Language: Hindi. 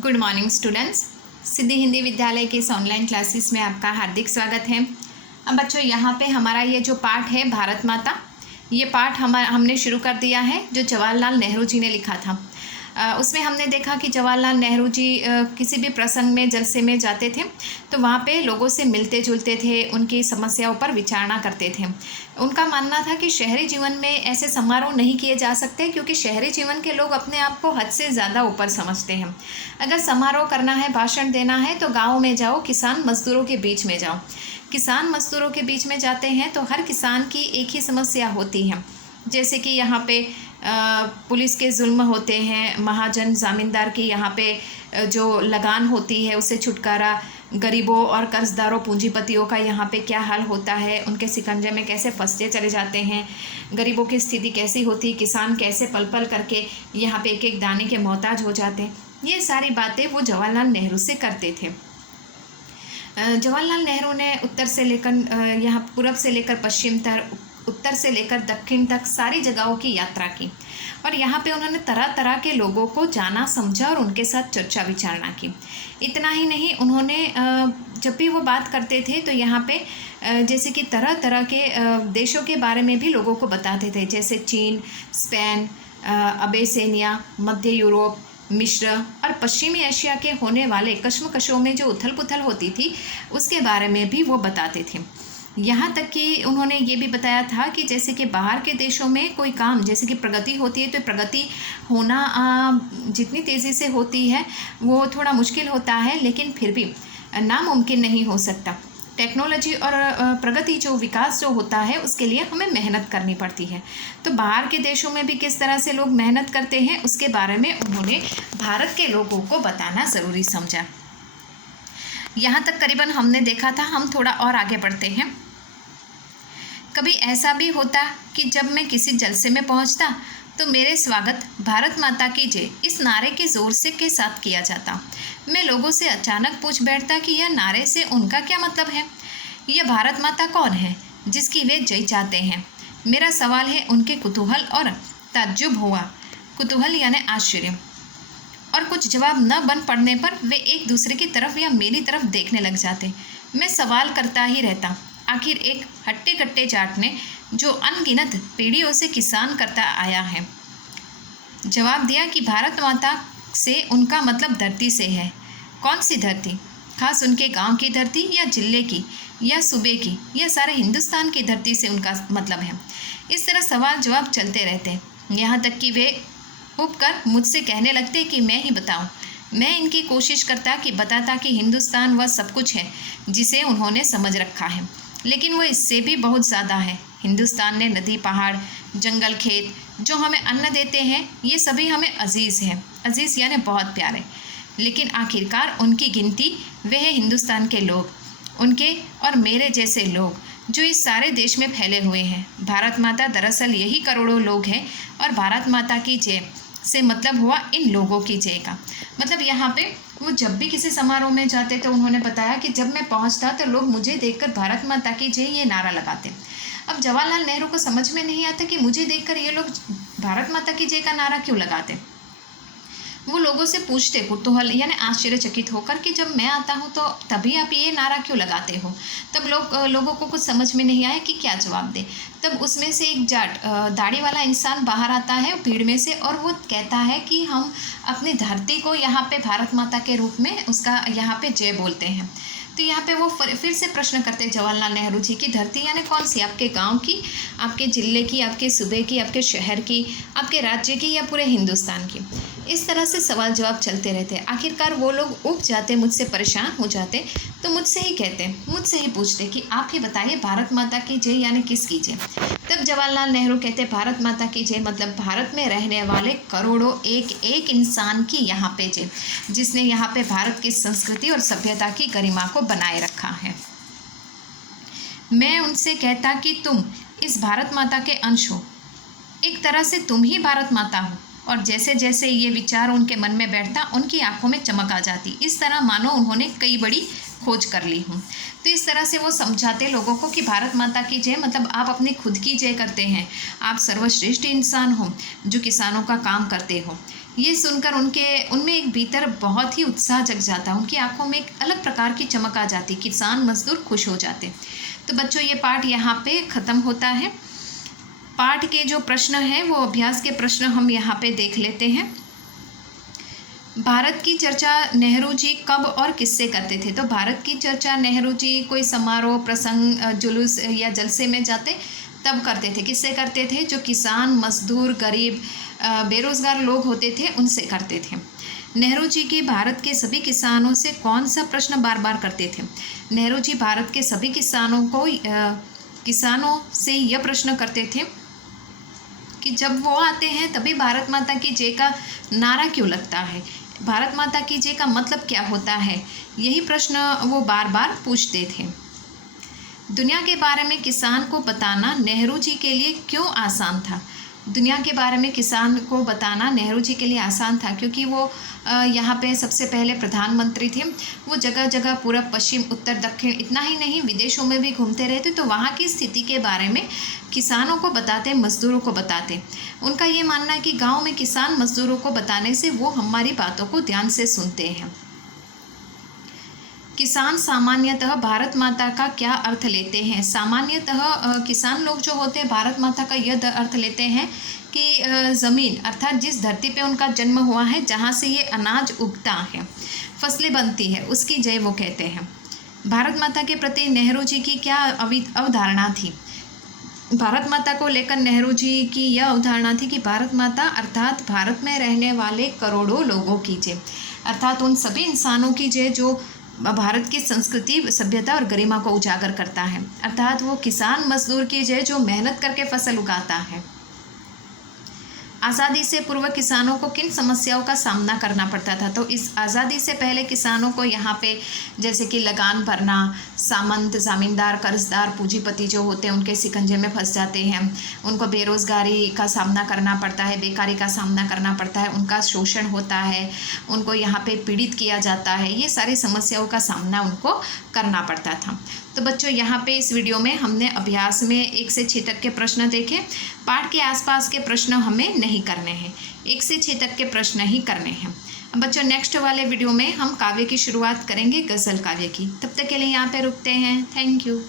Good morning students. Siddhi Hindi Vidyalaya के इस ऑनलाइन क्लासेस में आपका हार्दिक स्वागत है। अब बच्चों यहाँ पे हमारा ये जो पाठ है भारत माता, ये पाठ हमने शुरू कर दिया है जो जवाहरलाल नेहरू जी ने लिखा था। उसमें हमने देखा कि जवाहरलाल नेहरू जी किसी भी प्रसंग में जलसे में जाते थे तो वहाँ पे लोगों से मिलते जुलते थे, उनकी समस्याओं पर विचारणा करते थे। उनका मानना था कि शहरी जीवन में ऐसे समारोह नहीं किए जा सकते क्योंकि शहरी जीवन के लोग अपने आप को हद से ज़्यादा ऊपर समझते हैं। अगर समारोह करना है, भाषण देना है तो गाँव में जाओ, किसान मजदूरों के बीच में जाओ। किसान मजदूरों के बीच में जाते हैं तो हर किसान की एक ही समस्या होती है, जैसे कि यहाँ पे पुलिस के जुल्म होते हैं, महाजन ज़मींदार की यहाँ पे जो लगान होती है उससे छुटकारा, गरीबों और कर्जदारों पूंजीपतियों का यहाँ पे क्या हाल होता है, उनके शिकंजे में कैसे फंसते चले जाते हैं, गरीबों की स्थिति कैसी होती, किसान कैसे पल पल करके यहाँ पे एक एक दाने के मोहताज हो जाते हैं। ये सारी बातें वो जवाहरलाल नेहरू से करते थे। जवाहरलाल नेहरू ने उत्तर से लेकर यहाँ पूर्व से लेकर पश्चिम तक, उत्तर से लेकर दक्षिण तक सारी जगहों की यात्रा की और यहाँ पे उन्होंने तरह तरह के लोगों को जाना, समझा और उनके साथ चर्चा विचारणा की। इतना ही नहीं, उन्होंने जब भी वो बात करते थे तो यहाँ पे जैसे कि तरह तरह के देशों के बारे में भी लोगों को बताते थे, जैसे चीन, स्पेन, अबेसिनिया, मध्य यूरोप, मिस्र और पश्चिमी एशिया के होने वाले कश्मकशों में जो उथल पुथल होती थी उसके बारे में भी वो बताते थे। यहाँ तक कि उन्होंने ये भी बताया था कि जैसे कि बाहर के देशों में कोई काम जैसे कि प्रगति होती है तो प्रगति होना जितनी तेज़ी से होती है वो थोड़ा मुश्किल होता है, लेकिन फिर भी नामुमकिन नहीं हो सकता। टेक्नोलॉजी और प्रगति जो विकास जो होता है उसके लिए हमें मेहनत करनी पड़ती है। तो बाहर के देशों में भी किस तरह से लोग मेहनत करते हैं उसके बारे में उन्होंने भारत के लोगों को बताना ज़रूरी समझा। यहाँ तक करीबन हमने देखा था। हम थोड़ा और आगे बढ़ते हैं। कभी ऐसा भी होता कि जब मैं किसी जलसे में पहुँचता तो मेरे स्वागत भारत माता की जय इस नारे के ज़ोर से के साथ किया जाता। मैं लोगों से अचानक पूछ बैठता कि यह नारे से उनका क्या मतलब है, यह भारत माता कौन है जिसकी वे जय चाहते हैं। मेरा सवाल है उनके कुतूहल और ताज्जुब हुआ। कुतूहल यानी आश्चर्य, और कुछ जवाब न बन पड़ने पर वे एक दूसरे की तरफ या मेरी तरफ देखने लग जाते। मैं सवाल करता ही रहता। आखिर एक हट्टे कट्टे जाट ने जो अनगिनत पीढ़ियों से किसान करता आया है जवाब दिया कि भारत माता से उनका मतलब धरती से है। कौन सी धरती? खास उनके गांव की धरती या जिले की या सूबे की या सारे हिंदुस्तान की धरती से उनका मतलब है। इस तरह सवाल जवाब चलते रहते, यहाँ तक कि वे उपकर मुझसे कहने लगते कि मैं ही बताऊं। मैं इनकी कोशिश करता कि बताता कि हिंदुस्तान वह सब कुछ है जिसे उन्होंने समझ रखा है, लेकिन वह इससे भी बहुत ज़्यादा है। हिंदुस्तान ने नदी, पहाड़, जंगल, खेत जो हमें अन्न देते हैं ये सभी हमें अजीज़ हैं। अजीज़ यानी बहुत प्यारे, लेकिन आखिरकार उनकी गिनती वे है हिंदुस्तान के लोग, उनके और मेरे जैसे लोग जो इस सारे देश में फैले हुए हैं। भारत माता दरअसल यही करोड़ों लोग हैं और भारत माता की जय से मतलब हुआ इन लोगों की जय का। मतलब यहाँ पे वो जब भी किसी समारोह में जाते तो उन्होंने बताया कि जब मैं पहुँचता तो लोग मुझे देखकर भारत माता की जय ये नारा लगाते। अब जवाहरलाल नेहरू को समझ में नहीं आता कि मुझे देखकर ये लोग भारत माता की जय का नारा क्यों लगाते। वो लोगों से पूछते कुतूहल यानी आश्चर्यचकित होकर कि जब मैं आता हूँ तो तभी आप ये नारा क्यों लगाते हो। तब लोगों को कुछ समझ में नहीं आया कि क्या जवाब दे। तब उसमें से एक जाट दाढ़ी वाला इंसान बाहर आता है भीड़ में से और वो कहता है कि हम अपनी धरती को यहाँ पे भारत माता के रूप में उसका यहाँ पे जय बोलते हैं। तो यहाँ पे वो फिर से प्रश्न करते जवाहरलाल नेहरू जी की धरती यानी कौन सी? आपके गांव की, आपके ज़िले की, आपके सूबे की, आपके शहर की, आपके राज्य की या पूरे हिंदुस्तान की? इस तरह से सवाल जवाब चलते रहते। आखिरकार वो लोग उब जाते, मुझसे परेशान हो जाते, तो मुझसे ही कहते, मुझसे ही पूछते कि आप ही बताइए भारत माता की जय यानी किसकी जय। तब जवाहरलाल नेहरू कहते भारत माता की जय मतलब भारत में रहने वाले करोड़ों एक एक इंसान की यहाँ पे जय, जिसने यहाँ पे भारत की संस्कृति और सभ्यता की गरिमा को बनाए रखा है। मैं उनसे कहता कि तुम इस भारत माता के अंश हो, एक तरह से तुम ही भारत माता हो। और जैसे जैसे ये विचार उनके मन में बैठता उनकी आंखों में चमक आ जाती, इस तरह मानो उन्होंने कई बड़ी खोज कर ली हूँ। तो इस तरह से वो समझाते लोगों को कि भारत माता की जय मतलब आप अपनी खुद की जय करते हैं, आप सर्वश्रेष्ठ इंसान हो जो किसानों का काम करते हो। ये सुनकर उनमें एक भीतर बहुत ही उत्साह जग जाता, उनकी आंखों में एक अलग प्रकार की चमक आ जाती, किसान मजदूर खुश हो जाते। तो बच्चों ये पाठ यहाँ पे ख़त्म होता है। पाठ के जो प्रश्न हैं वो अभ्यास के प्रश्न हम यहाँ पे देख लेते हैं। भारत की चर्चा नेहरू जी कब और किससे करते थे? तो भारत की चर्चा नेहरू जी कोई समारोह, प्रसंग, जुलूस या जलसे में जाते तब करते थे। किससे करते थे? जो किसान, मजदूर, गरीब, बेरोज़गार लोग होते थे उनसे करते थे। नेहरू जी के भारत के सभी किसानों से कौन सा प्रश्न बार बार करते थे? नेहरू जी भारत के सभी किसानों से यह प्रश्न करते थे कि जब वो आते हैं तभी भारत माता की जय का नारा क्यों लगता है? भारत माता की जय का मतलब क्या होता है? यही प्रश्न वो बार बार पूछते थे। दुनिया के बारे में किसान को बताना नेहरू जी के लिए क्यों आसान था? दुनिया के बारे में किसान को बताना नेहरू जी के लिए आसान था क्योंकि वो यहाँ पे सबसे पहले प्रधानमंत्री थे। वो जगह जगह पूरब, पश्चिम, उत्तर, दक्षिण, इतना ही नहीं विदेशों में भी घूमते रहते, तो वहाँ की स्थिति के बारे में किसानों को बताते, मजदूरों को बताते। उनका ये मानना है कि गाँव में किसान मजदूरों को बताने से वो हमारी बातों को ध्यान से सुनते हैं। किसान सामान्यतः भारत माता का क्या अर्थ लेते हैं? सामान्यतः किसान लोग जो होते हैं भारत माता का यह अर्थ लेते हैं कि ज़मीन अर्थात जिस धरती पे उनका जन्म हुआ है, जहाँ से ये अनाज उगता है, फसलें बनती है, उसकी जय वो कहते हैं। भारत माता के प्रति नेहरू जी की क्या अवधारणा थी? भारत माता को लेकर नेहरू जी की यह अवधारणा थी कि भारत माता अर्थात भारत में रहने वाले करोड़ों लोगों की जय, अर्थात उन सभी इंसानों की जय जो भारत की संस्कृति, सभ्यता और गरिमा को उजागर करता है, अर्थात वो किसान मजदूर की जय जो मेहनत करके फसल उगाता है। आज़ादी से पूर्व किसानों को किन समस्याओं का सामना करना पड़ता था? तो इस आज़ादी से पहले किसानों को यहाँ पे जैसे कि लगान भरना, सामंत, ज़मींदार, कर्जदार, पूंजीपति जो होते हैं उनके शिकंजे में फंस जाते हैं, उनको बेरोज़गारी का सामना करना पड़ता है, बेकारी का सामना करना पड़ता है, उनका शोषण होता है, उनको यहाँ पे पीड़ित किया जाता है, ये सारी समस्याओं का सामना उनको करना पड़ता था। तो बच्चों यहाँ पे इस वीडियो में हमने अभ्यास में 1 से 6 तक के प्रश्न देखे। पाठ के आसपास के प्रश्न हमें नहीं करने हैं, 1 से 6 तक के प्रश्न ही करने हैं। अब बच्चों नेक्स्ट वाले वीडियो में हम काव्य की शुरुआत करेंगे, गज़ल काव्य की। तब तक के लिए यहाँ पे रुकते हैं। Thank you.